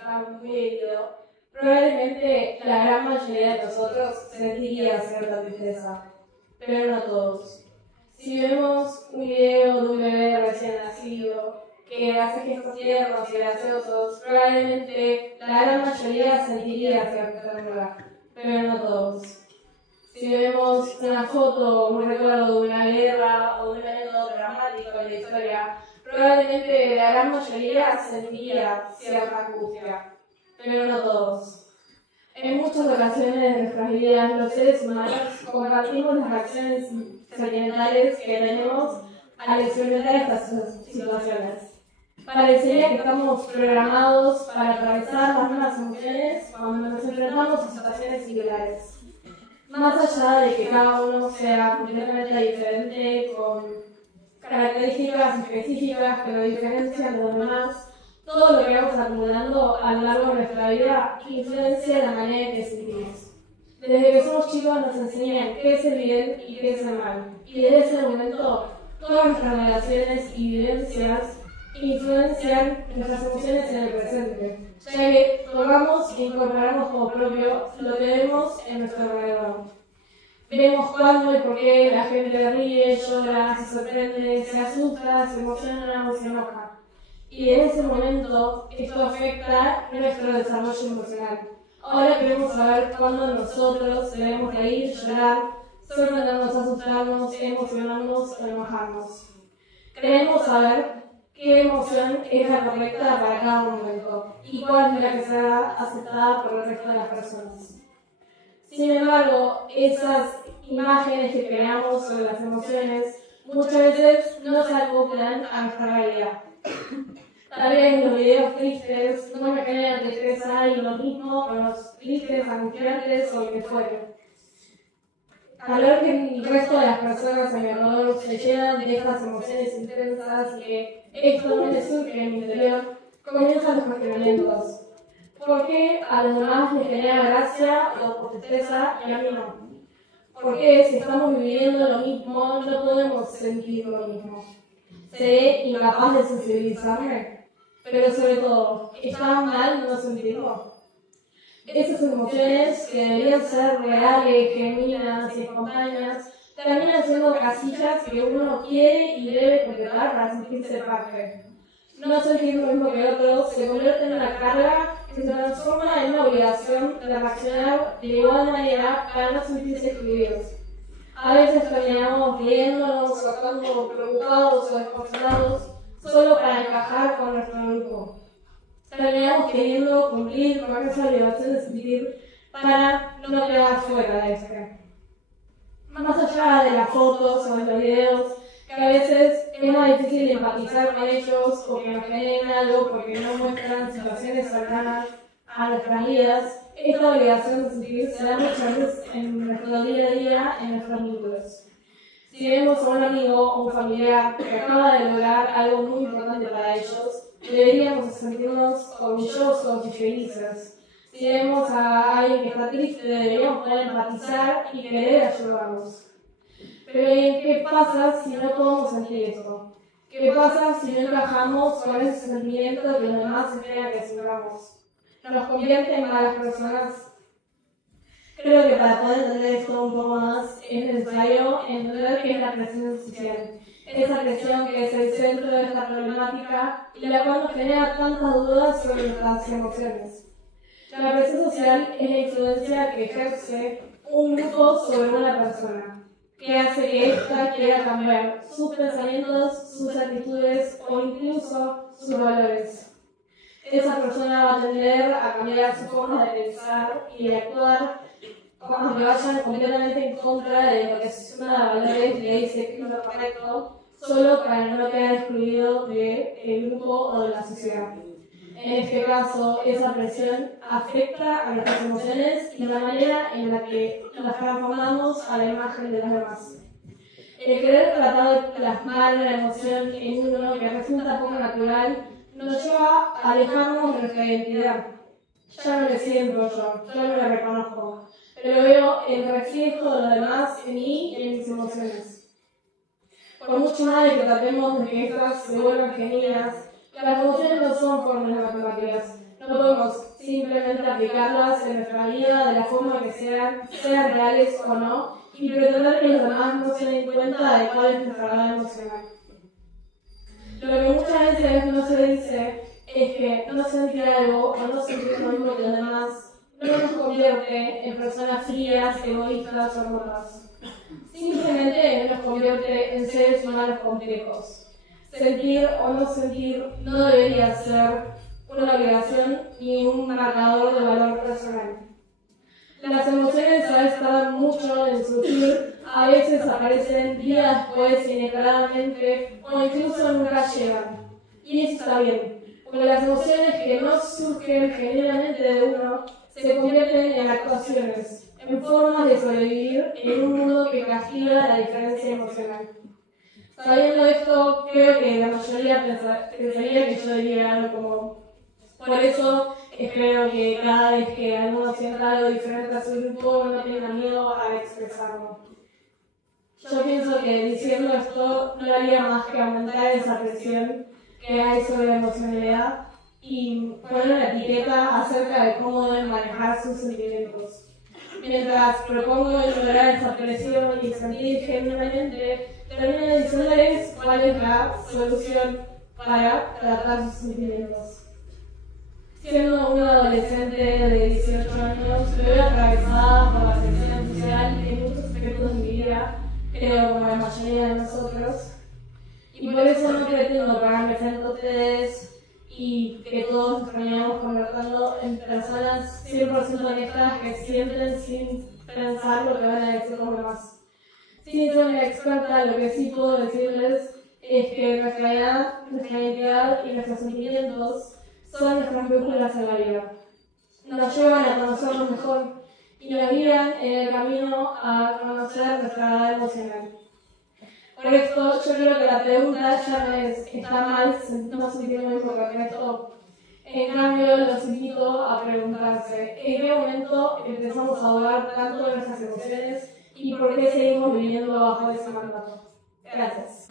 está muy herido, probablemente la gran mayoría de nosotros sentiría cierta tristeza, pero no todos. Si vemos un video de un bebé recién nacido que hace gestos tiernos y graciosos, probablemente la gran mayoría sentiría cierta ternura, pero no todos. Si vemos una foto o un recuerdo de una guerra o de un evento dramático en la historia, probablemente la gran mayoría sentiría cierta angustia, pero no todos. En muchas ocasiones de nuestras vidas, los seres humanos compartimos las reacciones sentimentales que tenemos al experimentar estas situaciones. Parecería que estamos programados para atravesar las mismas emociones cuando nos enfrentamos a situaciones similares. Más allá de que cada uno sea completamente diferente, con características específicas que lo diferencian de los demás, todo lo que vamos acumulando a lo largo de nuestra vida influencia la manera en que sentimos. Desde que somos chicos nos enseñan qué es el bien y qué es el mal, y desde ese momento todas nuestras relaciones y vivencias influencian nuestras emociones en el presente, ya que tomamos e incorporamos como propio lo que vemos en nuestro alrededor. Vemos cuándo y por qué la gente ríe, llora, se sorprende, se asusta, se emociona o se enoja. Y en ese momento esto afecta nuestro desarrollo emocional. Ahora queremos saber cuándo nosotros debemos reír, llorar, sorprendernos, asustarnos, emocionarnos o enojarnos. Queremos saber qué emoción es la correcta para cada momento y cuál es la que será aceptada por el resto de las personas. Sin embargo, esas imágenes que creamos sobre las emociones muchas veces no se acoplan a nuestra realidad. Tal vez los videos tristes no me generan tristeza y lo mismo con los tristes, angustiantes o lo que fuere. Al ver que el resto de las personas a mi alrededor se llenan de estas emociones intensas y que esto no me surge en mi interior, comienzan los cuestionamientos. ¿Por qué a los demás les genera gracia o tristeza y a mí no? ¿Por qué si estamos viviendo lo mismo no podemos sentir lo mismo? ¿Seré incapaz de sensibilizarme? Pero sobre todo, ¿está mal no sentirlo? Esas emociones que deberían ser reales, genuinas y espontáneas, terminan siendo casillas que uno quiere y debe completar para sentirse parte. No sentir lo mismo que otros se convierte en una carga que se transforma en una obligación de reaccionar de igual manera para no sentirse excluidos. A veces terminamos riéndonos o actuando preocupados o desconcertados solo para encajar con nuestro grupo. Terminamos queriendo cumplir con esa obligación de sentir para no quedar fuera de este. Más allá de las fotos o de los videos, que a veces es más difícil empatizar con ellos o que nos generen algo porque no muestran situaciones cercanas a nuestras vidas, esta obligación de sentir se da muchas veces en nuestro día a día, en nuestros vínculos. Si vemos a un amigo o un familiar que acaba de lograr algo muy importante para ellos, deberíamos sentirnos orgullosos y felices. Si vemos a alguien que está triste, deberíamos poder empatizar y querer ayudarlos. Pero ¿qué pasa si no podemos sentir esto? ¿Qué pasa si no encajamos con ese sentimiento que los demás esperan que sintamos? ¿Nos convierte en malas personas? Creo que para poder entender esto un poco más es necesario entender qué es la presión social. Esa presión que es el centro de esta problemática y la cual nos genera tantas dudas sobre nuestras emociones. La presión social es la influencia que ejerce un grupo sobre una persona, que hace que ésta quiera cambiar sus pensamientos, sus actitudes o incluso sus valores. Esa persona va a tender a cambiar su forma de pensar y de actuar aunque vayan completamente en contra de lo que su sistema de valores le dice que es lo correcto, solo para no quedar excluido del grupo o de la sociedad. En este caso, esa presión afecta a nuestras emociones y la manera en la que las transformamos a la imagen de los demás. El querer tratar de plasmar una emoción en uno que resulta poco natural nos lleva a alejarnos de nuestra identidad. Ya no le siento yo no le reconozco, pero veo el reflejo de los demás en mí y en mis emociones. Por mucho más de que tratemos de que estas se vuelvan genuinas, las emociones no son fórmulas matemáticas. No podemos aplicarlas en nuestra vida de la forma que sean reales o no, y pretender que los demás no se den cuenta de cuál es nuestra verdad emocional. Lo que muchas veces no se dice es que no sentir algo o no sentir lo mismo que los demás no nos convierte en personas frías, egoístas o muertas. Simplemente nos convierte en seres humanos complejos. Sentir o no sentir no debería ser una obligación ni un marcador de valor personal. Las emociones a veces tardan mucho en surgir, a veces aparecen días después inesperadamente o incluso nunca llegan. Y eso está bien, porque las emociones que no surgen genuinamente de uno se convierten en actuaciones, en formas de sobrevivir en un mundo que castiga la diferencia emocional. Sabiendo esto, creo que la mayoría pensaría que yo diría algo como: por eso espero que cada vez que alguno sienta algo diferente a su grupo no tenga miedo a expresarlo. Yo pienso que diciendo esto no haría más que aumentar esa presión que hay sobre la emocionalidad y poner una etiqueta acerca de cómo deben manejar sus sentimientos. Mientras propongo ignorar esa presión y sentir genuinamente, termino diciéndoles cuál es la solución para tratar sus sentimientos. Siendo una adolescente de 18 años, me veo atravesada por la presión social en muchos aspectos de mi vida, creo como la mayoría de nosotros, y por eso no pretendo pararme frente a ustedes y que todos nos terminemos convirtiendo en personas 100% honestas que sienten sin pensar lo que van a decir los demás. Sin ser una experta, lo que sí puedo decirles es que nuestra edad, nuestra identidad y nuestros sentimientos son nuestras brújulas en la vida. Nos llevan a conocernos mejor y nos guían en el camino a conocer nuestra edad emocional. Por esto, yo creo que la pregunta ya no es: ¿está mal no sentir lo mismo que el resto? En cambio, los invito a preguntarse: ¿en qué momento empezamos a dudar tanto de nuestras emociones y por qué seguimos viviendo bajo ese mandato? Gracias.